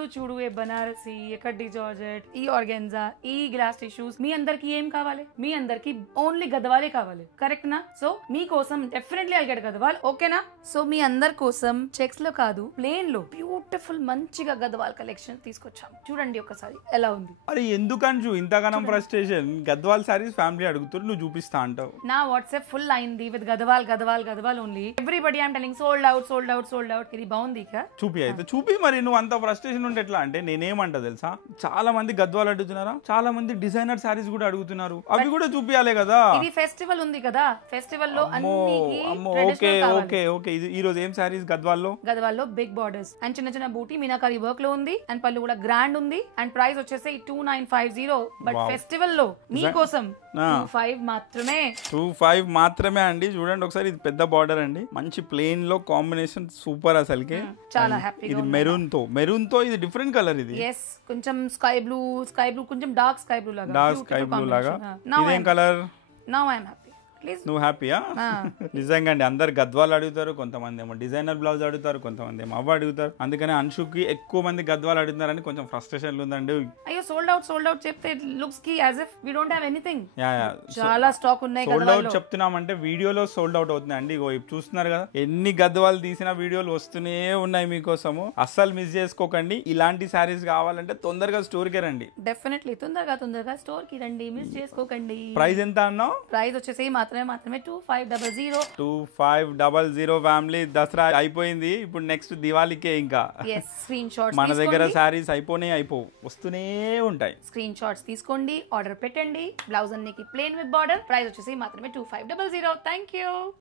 ఎప్పుడు చూడు ఏ బనారసి, ఏ కడ్డీ జార్జెట్, ఈ ఆర్గెన్జా, ఈ గ్లాస్ టిష్యూస్. మీ అందరికి ఏం కావాలి? మీ అందరికి ఓన్లీ గద్వాలే కావాలి, కరెక్ట్ నా? సో మీకోసం డెఫినెట్లీ ఐ గెట్ గద్వాల్, ఓకేనా? సో మీ అందరి కోసం చెక్స్ లో కాదు, ప్లేన్ లో బ్యూటిఫుల్ మంచిగా గద్వాల్ కలెక్షన్ తీసుకొచ్చాం. చూడండి ఒకసారి ఎలా ఉంది. అరే ఎందుకంటూ ఇంతగానం ఫ్రస్ట్రేషన్? గద్వాల్ సారీస్ ఫ్యామిలీ అడుగుతారు, నువ్వు చూపిస్తా అంటావు. నా వాట్సాప్ ఫుల్ అయింది with Gadwal Gadwal Gadwal only. Everybody I'm telling sold out sold out sold out. ఇది బాగుంది ఇక చూపి అయితే చూపి. మరి నువ్వు అంత ఫ్రస్ట్రేషన్ ఉంటే ఎట్లా అంటే నేనేమంటా తెలుసా, చాలా మంది గద్వాల్ అడుగుతున్నారా, చాలా మంది డిజైనర్ సారీస్ కూడా అడుగుతున్నారు, అవి కూడా చూపియాలి కదా. ఇది ఫెస్టివల్ ఉంది కదా, ఫెస్టివల్ లో ఓకే ఓకే ఓకే. ఈ రోజు ఏం సారీస్ గద్వాల్లో? గద్వాల్లో బిగ్ బార్డర్స్ అండ్ చిన్న చిన్న బూటీ మీనాకారి వర్క్ లో ఉంది అండ్ పళ్ళు కూడా గ్రాండ్ ఉంది అండ్ ప్రైస్ వచ్చేసి 2950. బట్ ఫెస్టివల్ లో మీకోసం 25 మాత్రమే. 25 మాత్రమే అండి. చూడండి ఒకసారి, ఇది పెద్ద బార్డర్ అండి, మంచి ప్లెయిన్ లో కాంబినేషన్ సూపర్ అసలుకి. చాలా హ్యాపీ. ఇది మెరూన్ తో ఇది డిఫరెంట్ కలర్. ఇది ఎస్ కొంచెం స్కై బ్లూ కొంచెం డార్క్ స్కై బ్లూ లాగా. ఇదేం colour? Now I am happy. నువ్వు హ్యాపీయా? నిజంగా అండి, అందరు గద్వాలు అడుగుతారు, కొంతమంది ఏమో డిజైనర్ బ్లౌజ్ అడుగుతారు, కొంతమంది ఏమో అవ్వ అడుగుతారు. అందుకని అంశుకి ఎక్కువ మంది గద్వాలు అడుగుతున్నారని కొంచెం ఫ్రస్ట్రేషన్ ఉందండి. అయ్యో సోల్డ్ అవుట్ చెప్తే లుక్స్ కి as if we don't have anything. చాలా స్టాక్ ఉన్నాయి. సోల్డ్ అవుట్ చెప్తున్నామంటే వీడియోలో సోల్డ్ అవుట్ అవుతుంది అండి. ఇగో చూస్తున్నారు కదా, ఎన్ని గద్వాలు తీసిన వీడియోలు వస్తూనే ఉన్నాయి మీకోసము. అస్సలు మిస్ చేసుకోకండి. ఇలాంటి సారీస్ కావాలంటే తొందరగా స్టోర్ కి రండి. డెఫినెట్లీ తొందరగా స్టోర్ కి రండి, మిస్ చేసుకోకండి. ప్రైస్ ఎంత అన్నావు? ప్రైస్ వచ్చేసి మాత్రమే 2500. 2500 ఫ్యామిలీ. దసరా అయిపోయింది, ఇప్పుడు నెక్స్ట్ దివాళీకే. ఇంకా స్క్రీన్ షాట్స్ మన దగ్గర సారీస్ వస్తూనే ఉంటాయి. స్క్రీన్ షాట్స్ తీసుకోండి, ఆర్డర్ పెట్టండి. బ్లౌజ్ అన్నికి ప్లేన్ విత్ బార్డర్. ప్రైస్ వచ్చేసి మాత్రమే 2500. Thank you.